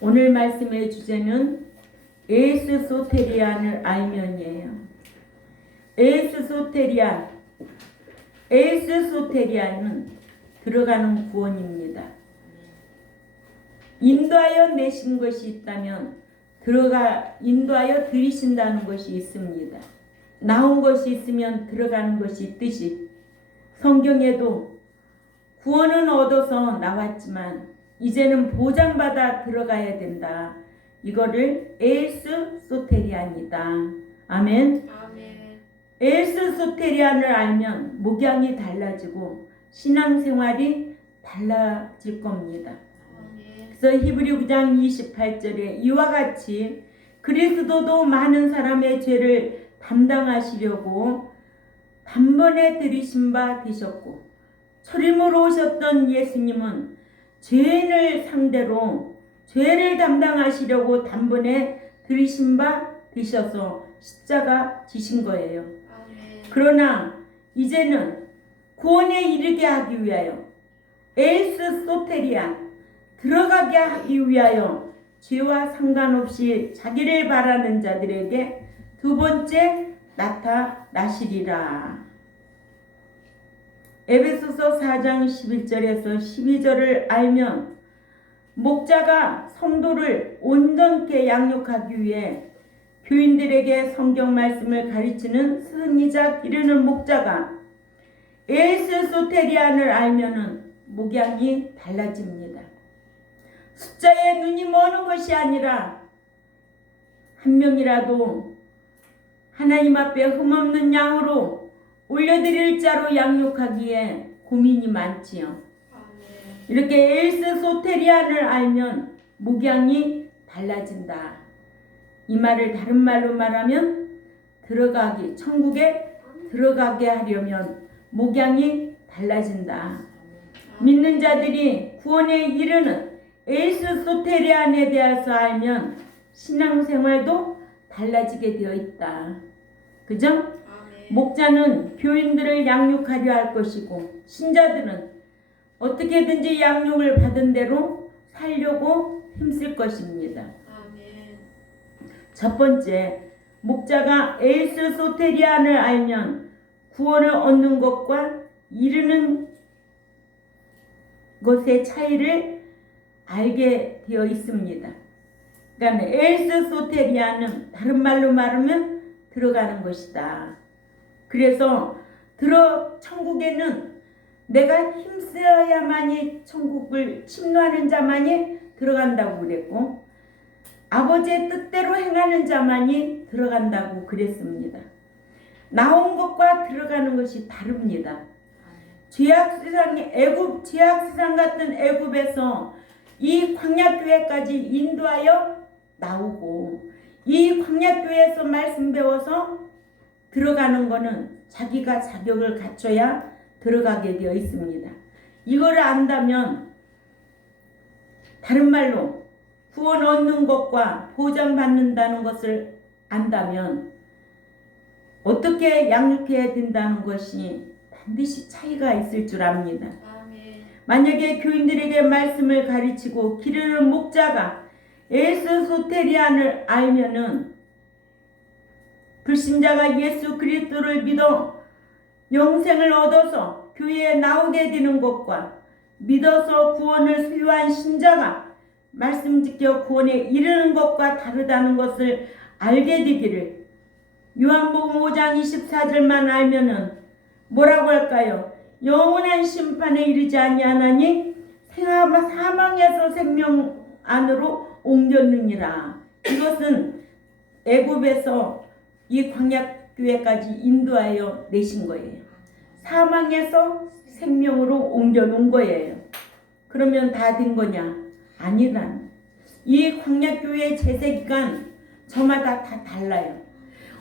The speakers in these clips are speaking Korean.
오늘 말씀의 주제는 에스소테리안을 알면이에요. 에스소테리안은 들어가는 구원입니다. 인도하여 내신 것이 있다면 인도하여 들이신다는 것이 있습니다. 나온 것이 있으면 들어가는 것이 있듯이 성경에도 구원은 얻어서 나왔지만 이제는 보장받아 들어가야 된다. 이거를 에스소테리안이다. 아멘. 에스소테리안을 알면 목양이 달라지고 신앙생활이 달라질 겁니다. 그래서 히브리 9장 28절에 이와 같이 그리스도도 많은 사람의 죄를 담당하시려고 단번에 들이신 바 되셨고, 초림으로 오셨던 예수님은 죄인을 상대로 죄를 담당하시려고 단번에 들이신 바 되셔서 십자가 지신 거예요. 그러나 이제는 구원에 이르게 하기 위하여 에스소테리안 들어가게 하기 위하여 죄와 상관없이 자기를 바라는 자들에게 두 번째 나타나시리라. 에베소서 4장 11절에서 12절을 알면 목자가 성도를 온전케 양육하기 위해 교인들에게 성경 말씀을 가르치는 스승이자 기르는 목자가 에스소테리안을 알면은 목양이 달라집니다. 숫자에 눈이 머는 것이 아니라 한 명이라도 하나님 앞에 흠없는 양으로 올려드릴 자로 양육하기에 고민이 많지요. 이렇게 에스소테리안을 알면 목양이 달라진다. 이 말을 다른 말로 말하면 천국에 들어가게 하려면 목양이 달라진다. 믿는 자들이 구원에 이르는 에스소테리안에 대해서 알면 신앙생활도 달라지게 되어 있다. 그죠? 목자는 교인들을 양육하려 할 것이고 신자들은 어떻게든지 양육을 받은 대로 살려고 힘쓸 것입니다. 첫 번째, 목자가 에스소테리안을 알면 구원을 얻는 것과 이루는 것의 차이를 알게 되어 있습니다. 그러니까 에스소테리안은 다른 말로 말하면 들어가는 것이다. 그래서 천국에는 내가 힘써야만이 천국을 침노하는 자만이 들어간다고 그랬고 아버지의 뜻대로 행하는 자만이 들어간다고 그랬습니다. 나온 것과 들어가는 것이 다릅니다. 죄악세상 같은 애굽에서 이 광야교회까지 인도하여 나오고 이 광야교회에서 말씀 배워서 들어가는 것은 자기가 자격을 갖춰야 들어가게 되어 있습니다. 이거를 안다면 다른 말로 구원 얻는 것과 보장받는다는 것을 안다면 어떻게 양육해야 된다는 것이 반드시 차이가 있을 줄 압니다. 만약에 교인들에게 말씀을 가르치고 기르는 목자가 에스소테리안을 알면은 불신자가 예수 그리스도를 믿어 영생을 얻어서 교회에 나오게 되는 것과 믿어서 구원을 소유한 신자가 말씀 지켜 구원에 이르는 것과 다르다는 것을 알게 되기를 요한복음 5장 24절만 알면은 뭐라고 할까요? 영원한 심판에 이르지 아니하나니 사망에서 생명 안으로 옮겼느니라. 이것은 애굽에서 이 광야교회까지 인도하여 내신 거예요. 사망에서 생명으로 옮겨놓은 거예요. 그러면 다 된 거냐? 아니란. 이 광야교회 제세기간 저마다 다 달라요.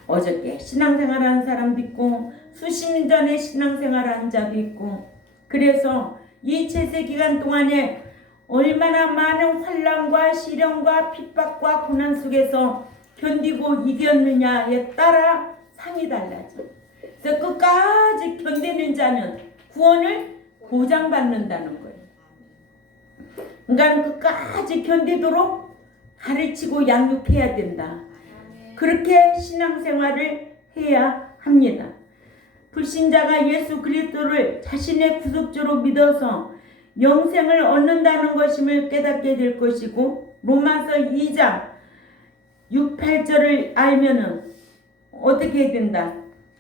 어저께 신앙생활하는 사람도 있고 수십 년 전에 신앙생활한 자도 있고 그래서 이 제세기간 동안에 얼마나 많은 환난과 시련과 핍박과 고난 속에서 견디고 이겼느냐에 따라 상이 달라져. 그래서 끝까지 견디는 자는 구원을 보장받는다는 거예요. 그러니까 끝까지 견디도록 가르치고 양육해야 된다. 그렇게 신앙생활을 해야 합니다. 불신자가 예수 그리스도를 자신의 구속주로 믿어서 영생을 얻는다는 것임을 깨닫게 될 것이고, 로마서 2장 6, 8절을 알면은 어떻게 된다?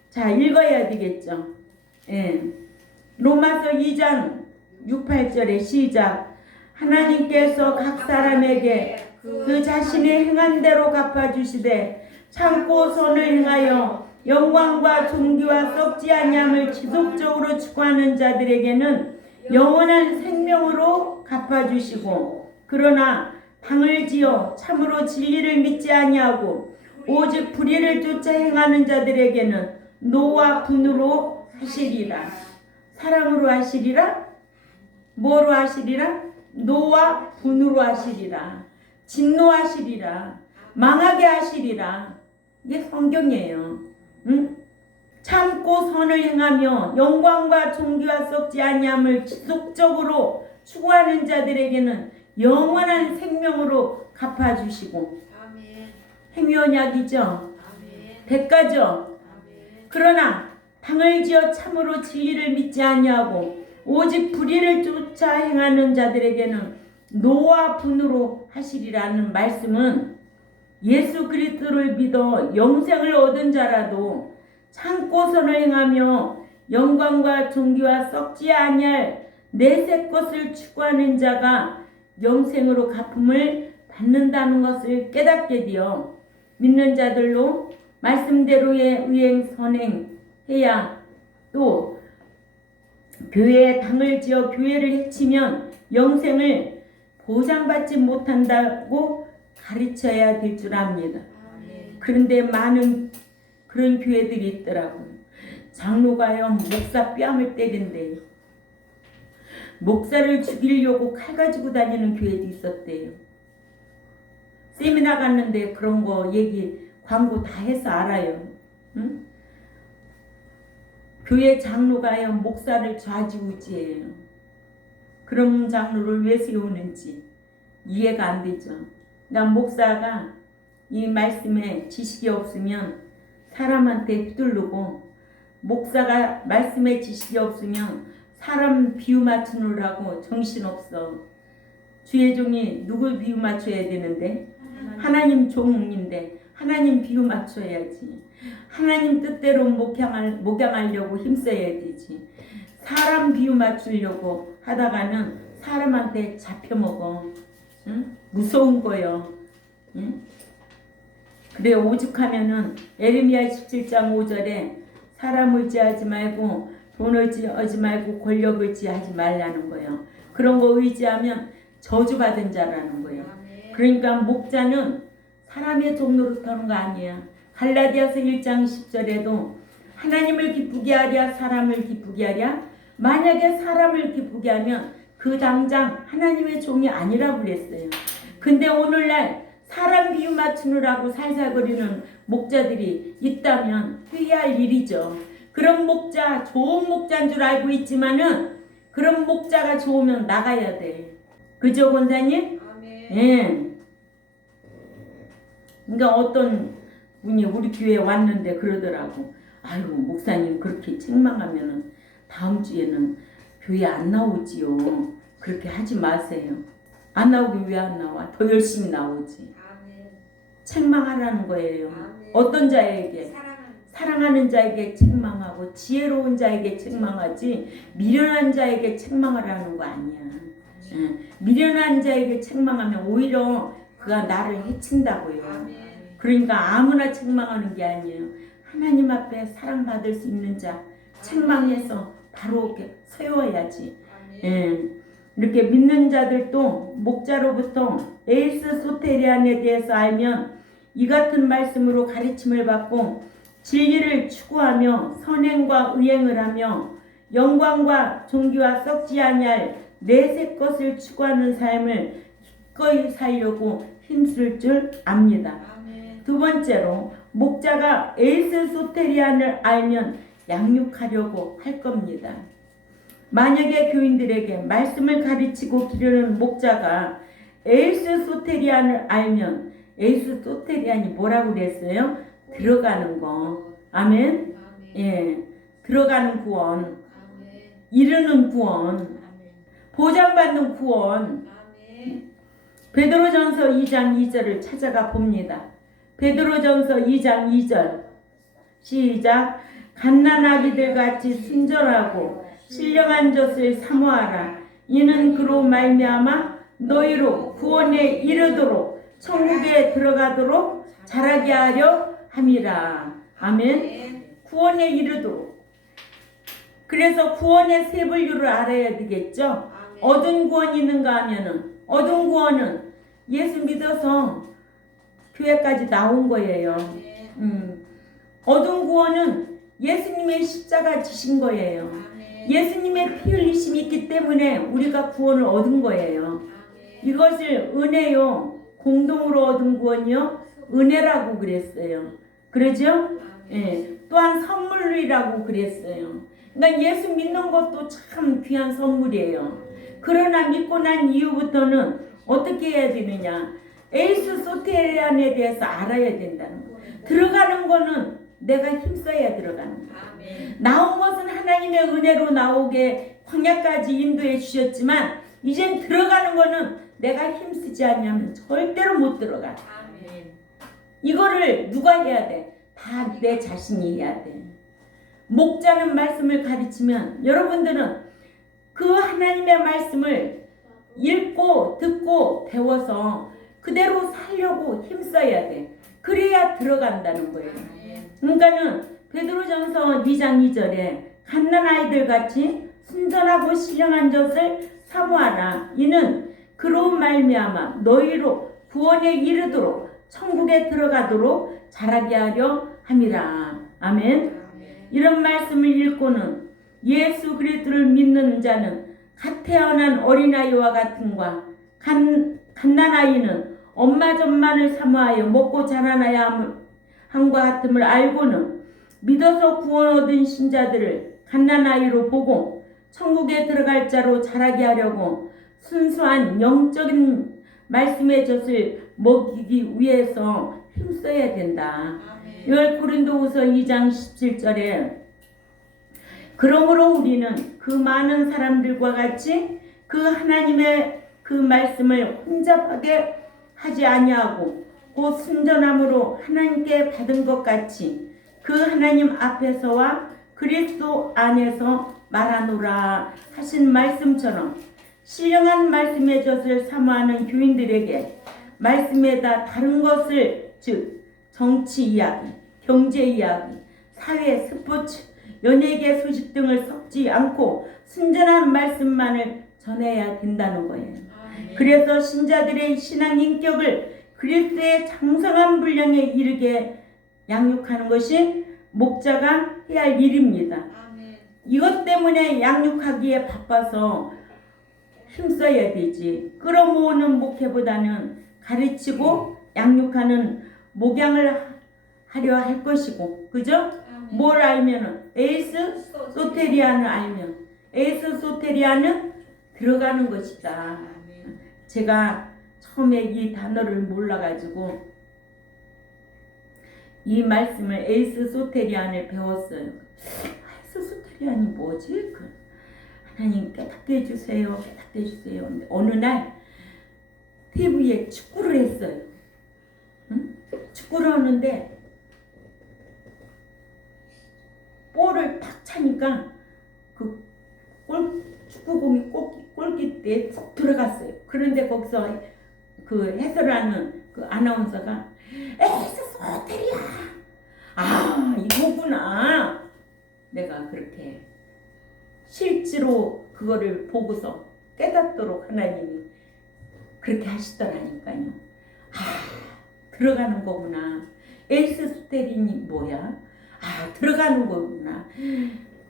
자, 읽어야 되겠죠. 예. 로마서 2장 6, 8절의 시작. 하나님께서 각 사람에게 그 자신이 행한 대로 갚아주시되 참고 선을 행하여 영광과 존귀와 썩지 아니함을 지속적으로 추구하는 자들에게는 영원한 생명으로 갚아주시고, 그러나 당을 지어 참으로 진리를 믿지 아니하고 오직 불의를 쫓아 행하는 자들에게는 노와 분으로 하시리라. 사랑으로 하시리라? 뭐로 하시리라? 노와 분으로 하시리라. 진노하시리라. 망하게 하시리라. 이게 성경이에요. 응? 참고 선을 행하며 영광과 존귀와 썩지 아니함을 지속적으로 추구하는 자들에게는 영원한 생명으로 갚아주시고. 아멘. 행위언약이죠. 아멘. 대가죠. 아멘. 그러나 당을 지어 참으로 진리를 믿지 아니하고 오직 불의를 쫓아 행하는 자들에게는 노와 분으로 하시리라는 말씀은 예수 그리스도를 믿어 영생을 얻은 자라도 참고 선을 행하며 영광과 존귀와 썩지 아니할 내세 것을 추구하는 자가 영생으로 갚음을 받는다는 것을 깨닫게 되어 믿는 자들로 말씀대로의 의행 선행해야, 또 교회에 당을 지어 교회를 해치면 영생을 보장받지 못한다고 가르쳐야 될 줄 압니다. 그런데 많은 그런 교회들이 있더라고요. 장로가요 목사 뺨을 때린대요. 목사를 죽이려고 칼 가지고 다니는 교회도 있었대요. 세미나 갔는데 그런 거 얘기 광고 다 해서 알아요. 응? 교회 장로가요 목사를 좌지우지해요. 그런 장로를 왜 세우는지 이해가 안 되죠. 그러니까 목사가 이 말씀에 지식이 없으면 사람한테 휘둘르고, 목사가 말씀에 지식이 없으면 사람 비유 맞추느라고 정신없어. 주의 종이 누굴 비유 맞춰야 되는데? 하나님 종인데 하나님 비유 맞춰야지. 하나님 뜻대로 목양하려고 힘써야 되지. 사람 비유 맞추려고 하다가는 사람한테 잡혀먹어. 응? 무서운 거요. 응? 그래, 오죽하면은 에레미야 17장 5절에 사람 의지하지 말고 돈 의지하지 말고 권력 의지하지 말라는 거예요. 그런 거 의지하면 저주받은 자라는 거예요. 그러니까 목자는 사람의 종 노릇하는 거 아니야. 갈라디아서 1장 10절에도 하나님을 기쁘게 하랴 사람을 기쁘게 하랴, 만약에 사람을 기쁘게 하면 그 당장 하나님의 종이 아니라고 그랬어요. 근데 오늘날 사람 비유 맞추느라고 살살거리는 목자들이 있다면 회의할 일이죠. 그런 목자, 좋은 목자인 줄 알고 있지만은 그런 목자가 좋으면 나가야 돼. 그죠, 권사님? 아멘. 예. 그러니까 어떤 분이 우리 교회에 왔는데 그러더라고. 아유, 목사님 그렇게 책망하면은 다음 주에는 교회 안 나오지요. 그렇게 하지 마세요. 안 나오기 왜 안 나와? 더 열심히 나오지. 아멘. 책망하라는 거예요. 아멘. 어떤 자에게? 사랑하는 자에게 책망하고 지혜로운 자에게 책망하지 미련한 자에게 책망하라는 거 아니야. 응. 미련한 자에게 책망하면 오히려 그가 나를 해친다고요. 아멘. 그러니까 아무나 책망하는 게 아니에요. 하나님 앞에 사랑받을 수 있는 자 책망해서 바로 이렇게 세워야지. 예. 이렇게 믿는 자들도 목자로부터 에이스 소테리안에 대해서 알면 이 같은 말씀으로 가르침을 받고 진리를 추구하며 선행과 의행을 하며 영광과 존귀와 썩지 아니할 내세 것을 추구하는 삶을 기꺼이 살려고 힘쓸 줄 압니다. 아멘. 두 번째로 목자가 에이스 소테리안을 알면 양육하려고 할 겁니다. 만약에 교인들에게 말씀을 가르치고 기르는 목자가 에이스 소테리안을 알면, 에이스 소테리안이 뭐라고 그랬어요? 들어가는 거. 아멘. 예, 들어가는 구원, 이르는 구원, 보장받는 구원. 베드로전서 2장 2절을 찾아가 봅니다. 베드로전서 2장 2절 시작. 갓난아기들 같이 순전하고 신령한 젖을 사모하라. 이는 그로 말미암아 너희로 구원에 이르도록 천국에 들어가도록 자라게 하려 함이라. 아멘. 구원에 이르도록. 그래서 구원의 세 분류를 알아야 되겠죠. 어떤 구원이 있는가 하면은, 어떤 구원은 예수 믿어서 교회까지 나온 거예요. 어떤 구원은 예수님의 십자가 지신 거예요. 예수님의 피 흘리심이 있기 때문에 우리가 구원을 얻은 거예요. 이것을 은혜요, 공동으로 얻은 구원이요, 은혜라고 그랬어요. 그러죠? 예. 또한 선물이라고 그랬어요. 그러니까 예수 믿는 것도 참 귀한 선물이에요. 그러나 믿고 난 이후부터는 어떻게 해야 되느냐? 에이스 소테리안에 대해서 알아야 된다는 거. 들어가는 거는 내가 힘써야 들어가는 거. 나온 것은 하나님의 은혜로 나오게 광야까지 인도해 주셨지만, 이젠 들어가는 거는 내가 힘쓰지 않으면 절대로 못 들어가. 이거를 누가 해야 돼? 다 내 자신이 해야 돼. 목자는 말씀을 가르치면 여러분들은 그 하나님의 말씀을 읽고 듣고 배워서 그대로 살려고 힘써야 돼. 그래야 들어간다는 거예요. 그러니까는 베드로전서 2장 2절에 갓난아이들 같이 순전하고 신령한 젖을 사모하라. 이는 그로 말미암아 너희로 구원에 이르도록 천국에 들어가도록 자라게 하려 함이라. 아멘. 이런 말씀을 읽고는 예수 그리스도를 믿는 자는 갓 태어난 어린아이와 같은과 갓난아이는 엄마 젖만을 사모하여 먹고 자라나야 함과 같음을 알고는 믿어서 구원 얻은 신자들을 갓난아이로 보고 천국에 들어갈 자로 자라게 하려고 순수한 영적인 말씀의 젖을 먹이기 위해서 힘써야 된다. 이걸 고린도후서 2장 17절에 그러므로 우리는 그 많은 사람들과 같이 그 하나님의 그 말씀을 혼잡하게 하지 아니하고 곧 순전함으로 하나님께 받은 것 같이 그 하나님 앞에서와 그리스도 안에서 말하노라 하신 말씀처럼 신령한 말씀의 젖을 사모하는 교인들에게 말씀에다 다른 것을, 즉 정치 이야기, 경제 이야기, 사회, 스포츠, 연예계 소식 등을 섞지 않고 순전한 말씀만을 전해야 된다는 거예요. 그래서 신자들의 신앙 인격을 그리스도의 장성한 분량에 이르게 양육하는 것이 목자가 해야 할 일입니다. 이것 때문에 양육하기에 바빠서 힘써야 되지. 끌어모으는 목회보다는 가르치고 양육하는 목양을 하려 할 것이고, 그죠? 뭘 알면은 에이스 소테리안을 알면 에이스 소테리안은 들어가는 것이다. 제가 처음에 이 단어를 몰라가지고 이 말씀을 에이스 소테리안을 배웠어요. 에이스 소테리안이 뭐지? 하나님 깨닫게 해주세요. 깨닫게 해주세요. 근데 어느 날 TV에 축구를 했어요. 응? 축구를 하는데 볼을 탁 차니까 그 축구공이 골깃대에 쏙 들어갔어요. 그런데 거기서 그 해설하는 그 아나운서가 에이스 소테리야. 아, 이거구나. 내가 그렇게 실제로 그거를 보고서 깨닫도록 하나님이 그렇게 하시더라니까요. 아, 들어가는 거구나. 에이스 소테리니 뭐야? 아, 들어가는 거구나.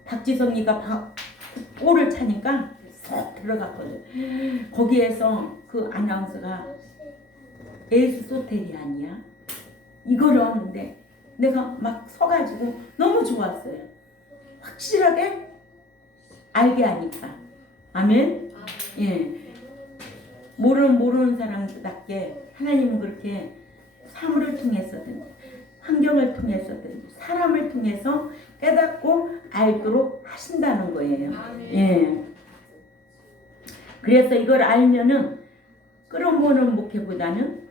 박지성이가 볼을 차니까 쏙 들어갔거든. 거기에서 그 아나운서가 에이스 소테리 아니야? 이거를 하는데 내가 막 서가지고 너무 좋았어요. 확실하게 알게 하니까. 아멘. 예. 모르는 사람답게 하나님은 그렇게 사물을 통해서든지 환경을 통해서든지 사람을 통해서 깨닫고 알도록 하신다는 거예요. 예. 그래서 이걸 알면은 끌어모으는 목회보다는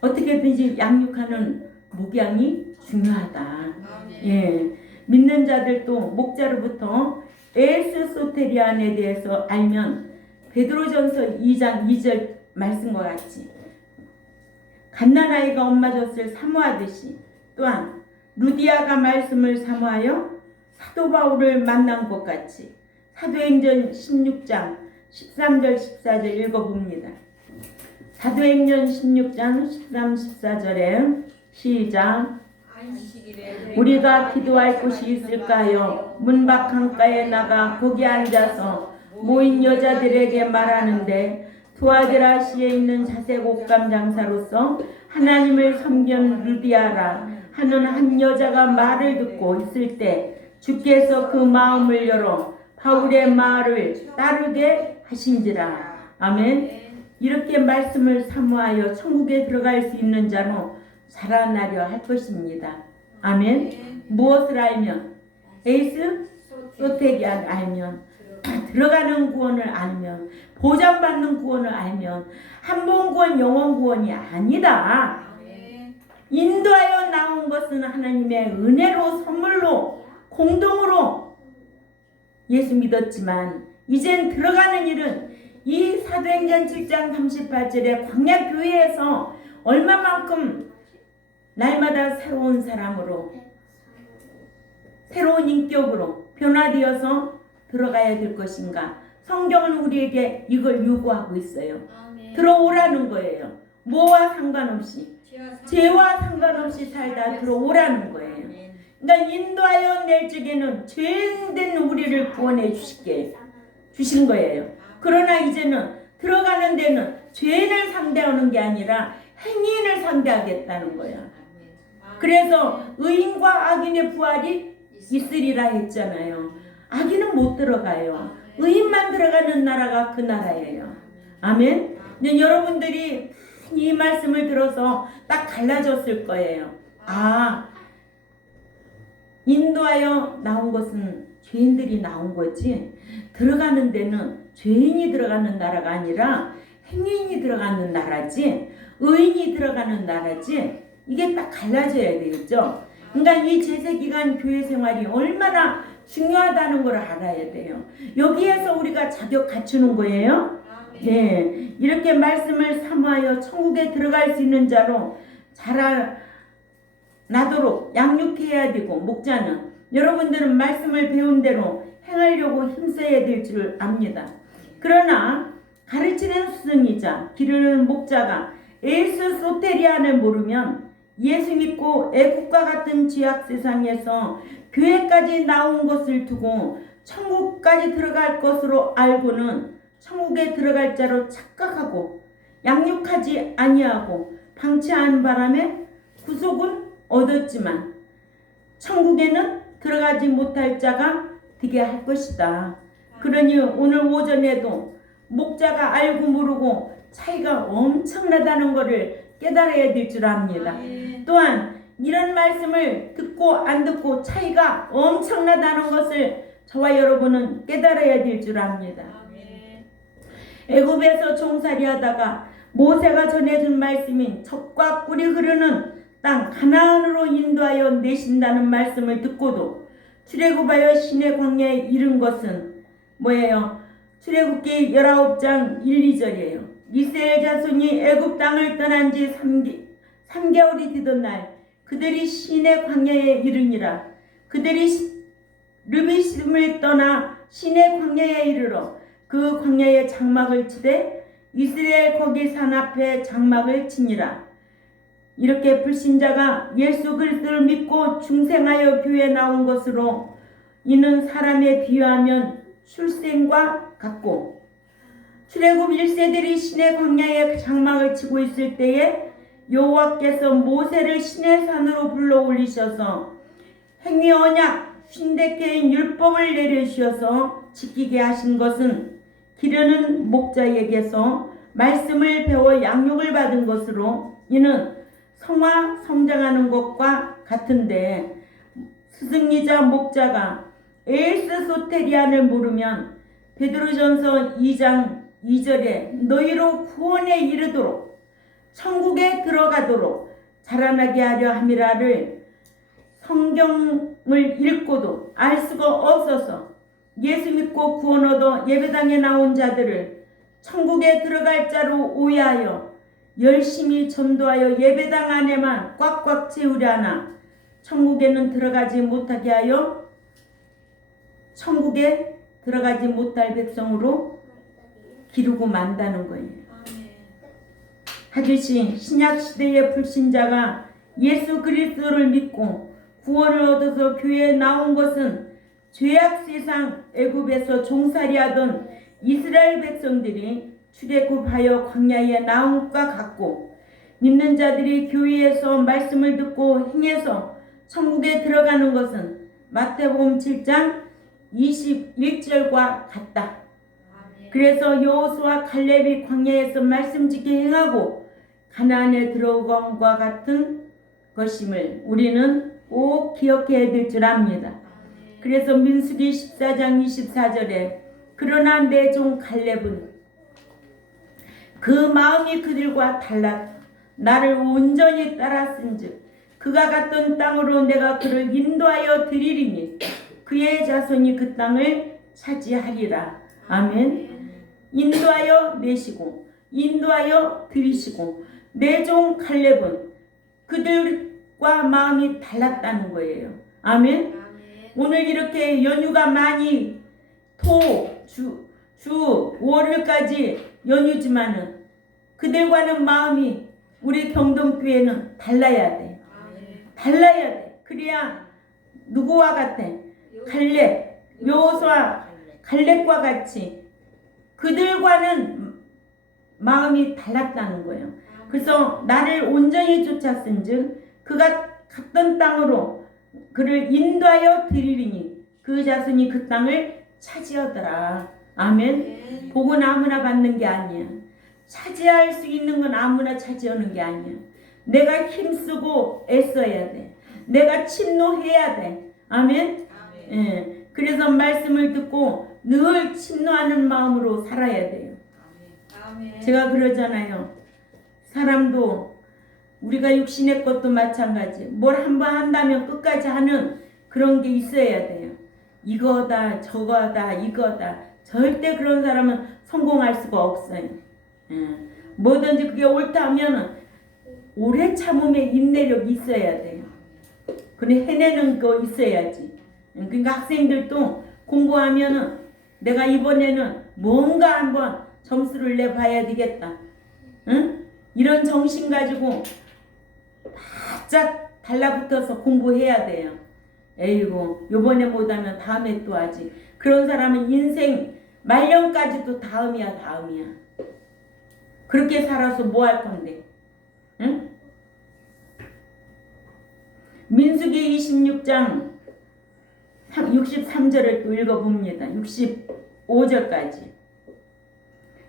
어떻게든지 양육하는 목양이 중요하다. 예. 믿는 자들도 목자로부터 에스소테리안에 대해서 알면 베드로전서 2장 2절 말씀과 같이 갓난아이가 엄마 젖을 사모하듯이 또한 루디아가 말씀을 사모하여 사도 바울을 만난 것 같이 사도행전 16장 13절 14절 읽어봅니다. 사도행전 16장 13, 14절에 시작. 우리가 기도할 곳이 있을까요? 문밖 강가에 나가 거기 앉아서 모인 여자들에게 말하는데 두아드라시에 있는 자색 옷감 장사로서 하나님을 섬긴 루디아라 하는 한 여자가 말을 듣고 있을 때 주께서 그 마음을 열어 바울의 말을 따르게 하신지라. 아멘. 이렇게 말씀을 사모하여 천국에 들어갈 수 있는 자로 자라나려 할 것입니다. 아멘. 무엇을 알면? 에이스 소테기안 알면, 들어가는 구원을 알면, 보장받는 구원을 알면, 한 번 구원 영원 구원이 아니다. 인도하여 나온 것은 하나님의 은혜로 선물로 공동으로 예수 믿었지만 이젠 들어가는 일은 이 사도행전 7장 38절에 광야 교회에서 얼마만큼 날마다 새로운 사람으로 새로운 인격으로 변화되어서 들어가야 될 것인가. 성경은 우리에게 이걸 요구하고 있어요. 들어오라는 거예요. 뭐와 상관없이 죄와 상관없이 살다 들어오라는 거예요. 그러니까 인도하여 낼 적에는 죄인된 우리를 구원해 주신 거예요. 그러나 이제는 들어가는 데는 죄인을 상대하는 게 아니라 행인을 상대하겠다는 거야. 그래서 의인과 악인의 부활이 있으리라 했잖아요. 악인은 못 들어가요. 의인만 들어가는 나라가 그 나라예요. 아멘. 근데 여러분들이 이 말씀을 들어서 딱 갈라졌을 거예요. 아, 인도하여 나온 것은 죄인들이 나온 거지 들어가는 데는 죄인이 들어가는 나라가 아니라 행인이 들어가는 나라지 의인이 들어가는 나라지. 이게 딱 갈라져야 되겠죠. 그러니까 이 제세기간 교회 생활이 얼마나 중요하다는 걸 알아야 돼요. 여기에서 우리가 자격 갖추는 거예요. 네, 이렇게 말씀을 사모하여 천국에 들어갈 수 있는 자로 자라나도록 양육해야 되고, 목자는 여러분들은 말씀을 배운 대로 행하려고 힘써야 될 줄 압니다. 그러나 가르치는 스승이자 기르는 목자가 에스 소테리안을 모르면 예수 믿고 애국과 같은 죄악 세상에서 교회까지 나온 것을 두고 천국까지 들어갈 것으로 알고는 천국에 들어갈 자로 착각하고 양육하지 아니하고 방치하는 바람에 구속은 얻었지만 천국에는 들어가지 못할 자가 되게 할 것이다. 그러니 오늘 오전에도 목자가 알고 모르고 차이가 엄청나다는 것을 깨달아야 될 줄 압니다. 또한 이런 말씀을 듣고 안 듣고 차이가 엄청나다는 것을 저와 여러분은 깨달아야 될 줄 압니다. 애굽에서 종살이 하다가 모세가 전해준 말씀인 젖과 꿀이 흐르는 땅 가나안으로 인도하여 내신다는 말씀을 듣고도 출애굽하여 시내 광야에 이른 것은 뭐예요? 출애굽기 19장 1, 2절이에요. 이스라엘 자손이 애굽 땅을 떠난 지 3개월이 되던 날 그들이 시내 광야에 이르니라. 그들이 르비심을 떠나 시내 광야에 이르러 그 광야에 장막을 치되 이스라엘 거기 산 앞에 장막을 치니라. 이렇게 불신자가 예수 그리스도를 믿고 중생하여 교회에 나온 것으로 이는 사람에 비유하면 출생과 같고, 출애굽 1세들이 시내 광야에 장막을 치고 있을 때에 여호와께서 모세를 시내 산으로 불러 올리셔서 행위 언약 50개의 율법을 내려주셔서 지키게 하신 것은 기르는 목자에게서 말씀을 배워 양육을 받은 것으로 이는 성장하는 것과 같은데 스승이자 목자가 에스 소테리안을 모르면 베드로전서 2장 2절에 너희로 구원에 이르도록 천국에 들어가도록 자라나게 하려 함이라를 성경을 읽고도 알 수가 없어서 예수 믿고 구원 얻어 예배당에 나온 자들을 천국에 들어갈 자로 오해하여 열심히 전도하여 예배당 안에만 꽉꽉 채우려 하나 천국에는 들어가지 못하게 하여 천국에 들어가지 못할 백성으로 기르고 만다는 거예요. 하듯이 신약시대의 불신자가 예수 그리스도를 믿고 구원을 얻어서 교회에 나온 것은 죄악 세상 애굽에서 종살이하던 이스라엘 백성들이 출애굽하여 광야에 나온 것과 같고 믿는 자들이 교회에서 말씀을 듣고 행해서 천국에 들어가는 것은 마태복음 7장 21절과 같다. 그래서 여호수아 갈렙이 광야에서 말씀 지켜 행하고 가나안에 들어온 것과 같은 것임을 우리는 꼭 기억해야 될 줄 압니다. 그래서 민수기 14장 24절에 그러나 내 종 갈렙은 그 마음이 그들과 달랐다. 나를 온전히 따랐은즉 그가 갔던 땅으로 내가 그를 인도하여 드리리니 그의 자손이 그 땅을 차지하리라. 아멘. 인도하여 내시고 인도하여 드리시고 내 종 갈렙은 그들과 마음이 달랐다는 거예요. 아멘. 오늘 이렇게 연휴가 많이 주 5월까지 연휴지만은 그들과는 마음이 우리 경동교회는 달라야 돼. 달라야 돼. 그래야 누구와 같아? 갈렙, 여호수아 갈렙과 같이 그들과는 마음이 달랐다는 거예요. 그래서 나를 온전히 쫓았은즉 그가 갔던 땅으로 그를 인도하여 드리리니 그 자손이 그 땅을 차지하더라. 아멘. 복은 아무나 받는 게 아니야. 차지할 수 있는 건 아무나 차지하는 게 아니야. 내가 힘쓰고 애써야 돼. 내가 침노해야 돼. 아멘. 예. 그래서 말씀을 듣고 늘 침노하는 마음으로 살아야 돼요. 아멘. 제가 그러잖아요. 사람도 우리가 육신의 것도 마찬가지. 뭘 한번 한다면 끝까지 하는 그런 게 있어야 돼요. 이거다 저거다 이거다. 절대 그런 사람은 성공할 수가 없어요. 뭐든지 그게 옳다 하면 오래 참음에 인내력이 있어야 돼요. 그래 해내는 거 있어야지. 그러니까 학생들도 공부하면은 내가 이번에는 뭔가 한번 점수를 내봐야 되겠다. 응? 이런 정신 가지고 바짝 달라붙어서 공부해야 돼요. 에이고 요번에 못하면 다음에 또 하지. 그런 사람은 인생 말년까지도 다음이야. 그렇게 살아서 뭐 할 건데? 응? 민수기 26장 63절을 또 읽어봅니다. 65절까지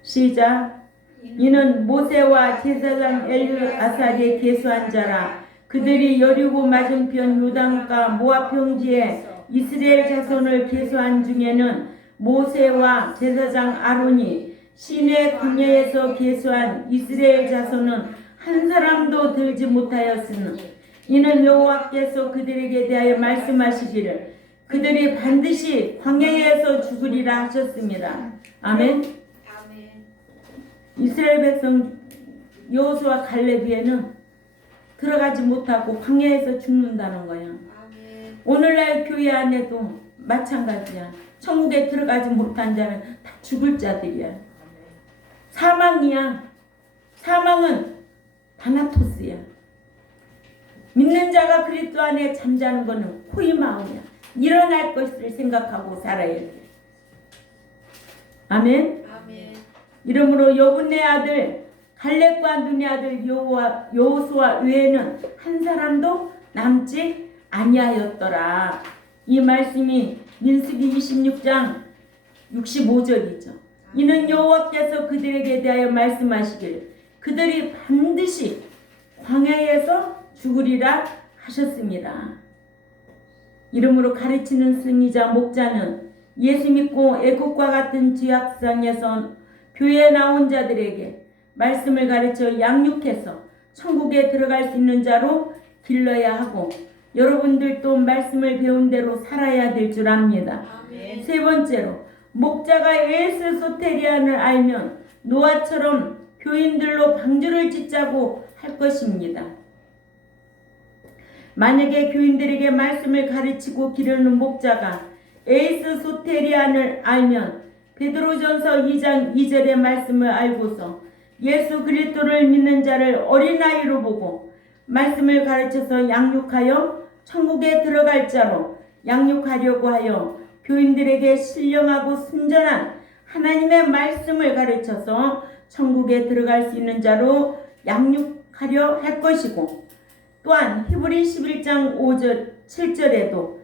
시작. 이는 모세와 제사장 엘르아살이 계수한 자라. 그들이 여리고 맞은편 요단과 모압 평지에 이스라엘 자손을 계수한 중에는 모세와 제사장 아론이 시내 광야에서 계수한 이스라엘 자손은 한 사람도 들지 못하였으니 이는 여호와께서 그들에게 대하여 말씀하시기를 그들이 반드시 광야에서 죽으리라 하셨습니다. 아멘. 이스라엘 백성 여호수아 갈렙에는 들어가지 못하고 광야에서 죽는다는 거야. 오늘날 교회 안에도 마찬가지야. 천국에 들어가지 못한 자는 다 죽을 자들이야. 사망이야. 사망은 다나토스야. 믿는 자가 그리스도 안에 잠자는 것은 코이마음이야. 일어날 것을 생각하고 살아야 돼. 아멘. 이러므로 여분네 아들 갈렙과 눈의 아들 여호수아 외에는 한 사람도 남지 아니하였더라. 이 말씀이 민수기 26장 65절이죠. 이는 여호와께서 그들에게 대하여 말씀하시길 그들이 반드시 광야에서 죽으리라 하셨습니다. 이름으로 가르치는 승리자 목자는 예수 믿고 애국과 같은 지약상에서 교회에 나온 자들에게 말씀을 가르쳐 양육해서 천국에 들어갈 수 있는 자로 길러야 하고 여러분들도 말씀을 배운 대로 살아야 될 줄 압니다. 아멘. 세 번째로 목자가 에스소테리안을 알면 노아처럼 교인들로 방주를 짓자고 할 것입니다. 만약에 교인들에게 말씀을 가르치고 기르는 목자가 에스소테리안을 알면 베드로전서 2장 2절의 말씀을 알고서 예수 그리스도를 믿는 자를 어린아이로 보고 말씀을 가르쳐서 양육하여 천국에 들어갈 자로 양육하려고 하여 교인들에게 신령하고 순전한 하나님의 말씀을 가르쳐서 천국에 들어갈 수 있는 자로 양육하려 할 것이고 또한 히브리 11장 5절 7절에도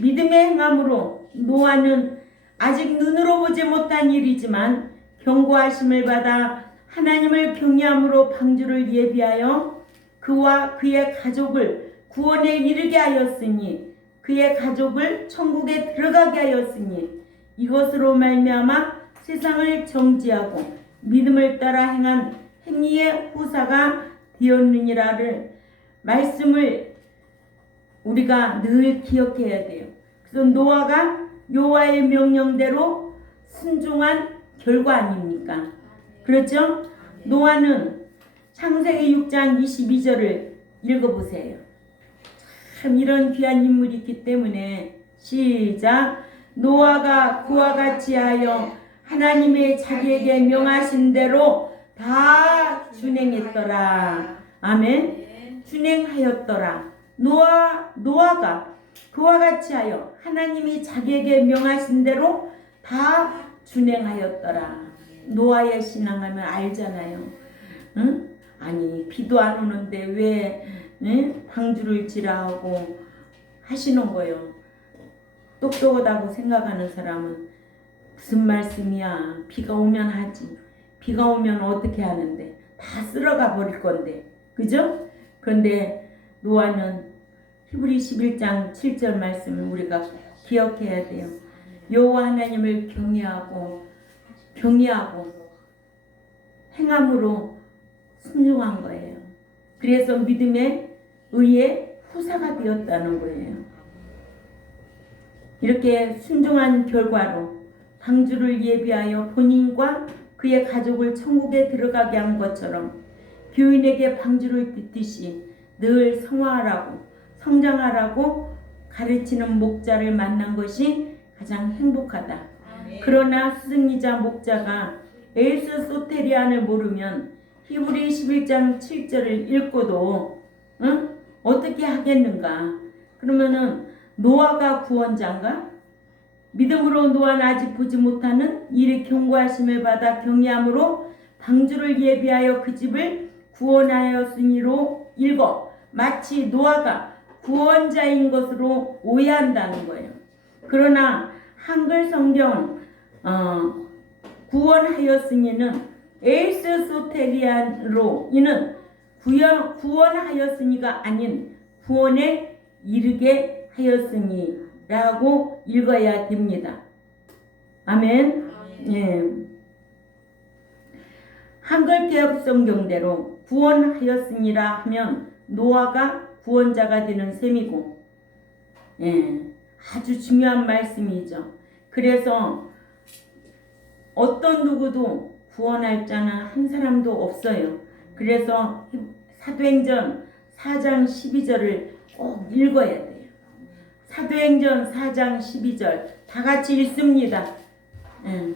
믿음의 행함으로 노아는 아직 눈으로 보지 못한 일이지만 경고하심을 받아 하나님을 경외함으로 방주를 예비하여 그와 그의 가족을 구원에 이르게 하였으니 그의 가족을 천국에 들어가게 하였으니 이것으로 말미암아 세상을 정죄하고 믿음을 따라 행한 행위의 후사가 되었느니라를 말씀을 우리가 늘 기억해야 돼요. 그래서 노아가 여호와의 명령대로 순종한 결과 아닙니까? 그렇죠? 노아는 창세기 6장 22절을 읽어보세요. 참 이런 귀한 인물이 있기 때문에 시작. 노아가 그와 같이 하여 하나님의 자기에게 명하신 대로 다 준행했더라. 아멘. 준행하였더라. 노아가 그와 같이 하여 하나님이 자기에게 명하신 대로 다 준행하였더라. 노아의 신앙하면 알잖아요. 응? 아니 비도 안 오는데 왜 방주를 지라 하고 하시는 거예요. 똑똑하다고 생각하는 사람은 무슨 말씀이야. 비가 오면 하지. 비가 오면 어떻게 하는데 다 쓸어가 버릴 건데. 그죠? 그런데 노아는 히브리 11장 7절 말씀을 우리가 기억해야 돼요. 여호와 하나님을 경외하고 행함으로 순종한 거예요. 그래서 믿음의 의의 후사가 되었다는 거예요. 이렇게 순종한 결과로 방주를 예비하여 본인과 그의 가족을 천국에 들어가게 한 것처럼 교인에게 방주를 딛듯이 늘 성화하라고 성장하라고 가르치는 목자를 만난 것이 가장 행복하다. 그러나 스승이자 목자가 에스소테리안을 모르면 히브리 11장 7절을 읽고도 어떻게 하겠는가? 그러면은 노아가 구원자인가? 믿음으로 노아는 아직 보지 못하는 이를 경고하심을 받아 경외함으로 방주를 예비하여 그 집을 구원하였으니로 읽어 마치 노아가 구원자인 것으로 오해한다는 거예요. 그러나 한글 성경 구원하였으니는 에스소테리안으로 이는 구원하였으니가 아닌 구원에 이르게 하였으니라고 읽어야 됩니다. 아멘. 예. 한글 개혁 성경대로 구원하였으니라 하면 노아가 구원자가 되는 셈이고, 예, 아주 중요한 말씀이죠. 그래서 어떤 누구도 구원할 자는 한 사람도 없어요. 그래서 사도행전 4장 12절을 꼭 읽어야 돼요. 사도행전 4장 12절 다 같이 읽습니다. 예.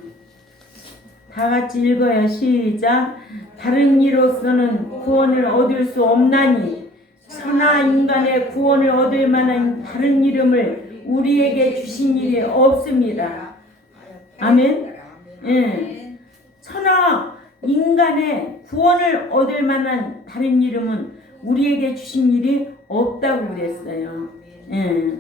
다 같이 읽어요. 시작. 다른 이로서는 구원을 얻을 수 없나니 천하 인간의 구원을 얻을 만한 다른 이름을 우리에게 주신 일이 없습니다. 아멘. 예. 천하 인간의 구원을 얻을 만한 다른 이름은 우리에게 주신 일이 없다고 그랬어요. 예.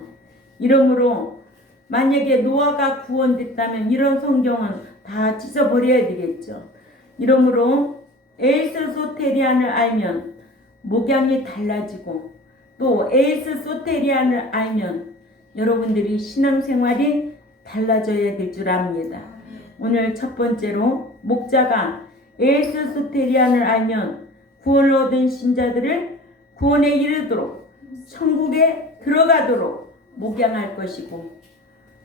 이러므로 만약에 노아가 구원됐다면 이런 성경은 다 찢어버려야 되겠죠. 이러므로 에이스 소테리안을 알면 목양이 달라지고 또 에이스 소테리안을 알면 여러분들이 신앙생활이 달라져야 될 줄 압니다. 오늘 첫 번째로 목자가 에이스 소테리안을 알면 구원을 얻은 신자들을 구원에 이르도록 천국에 들어가도록 목양할 것이고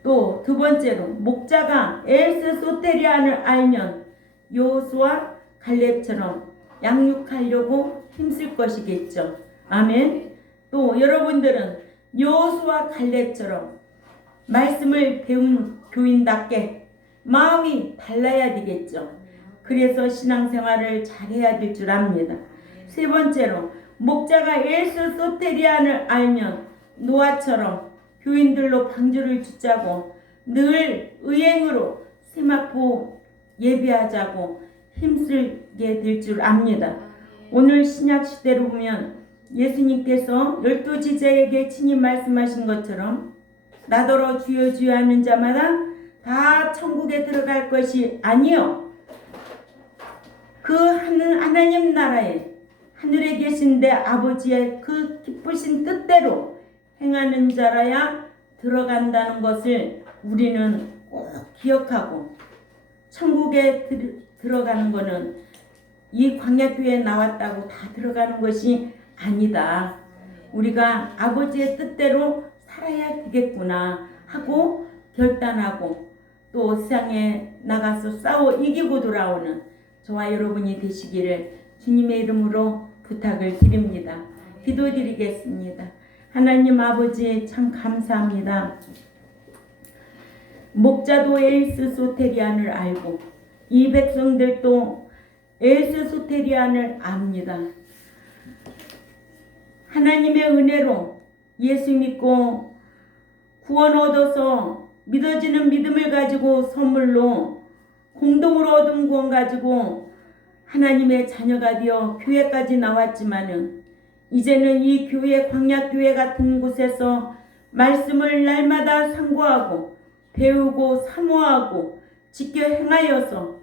또 두 번째로 목자가 에이스 소테리안을 알면 여호수아 갈렙처럼 양육하려고 힘쓸 것이겠죠. 아멘. 또 여러분들은 여호수아 갈렙처럼 말씀을 배운 교인답게 마음이 달라야 되겠죠. 그래서 신앙생활을 잘해야 될 줄 압니다. 세 번째로 목자가 에이스 소테리안을 알면 노아처럼 교인들로 방주를 짓자고 늘 의행으로 세마포 예배하자고 힘쓰게 될 줄 압니다. 오늘 신약 시대로 보면 예수님께서 12 제자에게 친히 말씀하신 것처럼 나더러 주여 주여 하는 자마다 다 천국에 들어갈 것이 아니요 그 하나님 나라에 하늘에 계신 내 아버지의 그 기쁘신 뜻대로 행하는 자라야 들어간다는 것을 우리는 꼭 기억하고 천국에 들어가는 것은 이 광야교회에 나왔다고 다 들어가는 것이 아니다. 우리가 아버지의 뜻대로 살아야 되겠구나 하고 결단하고 또 세상에 나가서 싸워 이기고 돌아오는 저와 여러분이 되시기를 주님의 이름으로 부탁을 드립니다. 기도드리겠습니다. 하나님 아버지 참 감사합니다. 목자도 에이스 소테리안을 알고 이 백성들도 에이스 소테리안을 압니다. 하나님의 은혜로 예수 믿고 구원 얻어서 믿어지는 믿음을 가지고 선물로 공동으로 얻은 구원 가지고 하나님의 자녀가 되어 교회까지 나왔지만은 이제는 이 교회 광야교회 같은 곳에서 말씀을 날마다 상고하고 배우고 사모하고 지켜 행하여서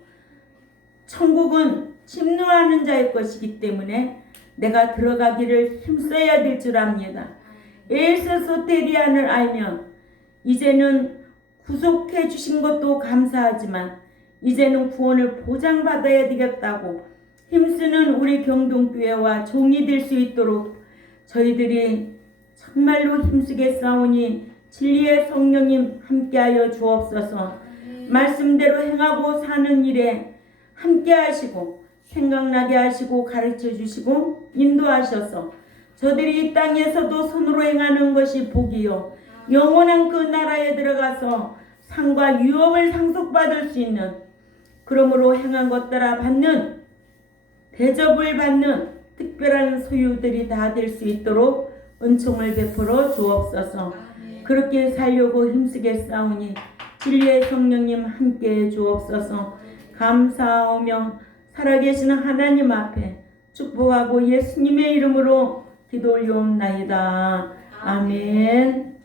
천국은 침노하는 자의 것이기 때문에 내가 들어가기를 힘써야 될 줄 압니다. 에이스 소테리안을 알면 이제는 구속해 주신 것도 감사하지만 이제는 구원을 보장받아야 되겠다고 힘쓰는 우리 경동교회와 종이 될 수 있도록 저희들이 정말로 힘쓰게 싸우니 진리의 성령님 함께하여 주옵소서. 말씀대로 행하고 사는 일에 함께하시고 생각나게 하시고 가르쳐 주시고 인도하셔서 저들이 이 땅에서도 손으로 행하는 것이 복이요 영원한 그 나라에 들어가서 상과 유업을 상속받을 수 있는 그러므로 행한 것 따라 받는 대접을 받는 특별한 소유들이 다 될 수 있도록 은총을 베풀어 주옵소서. 그렇게 살려고 힘쓰게 싸우니 진리의 성령님 함께해 주옵소서. 감사하며 살아계시는 하나님 앞에 축복하고 예수님의 이름으로 기도 올리옵나이다. 아멘.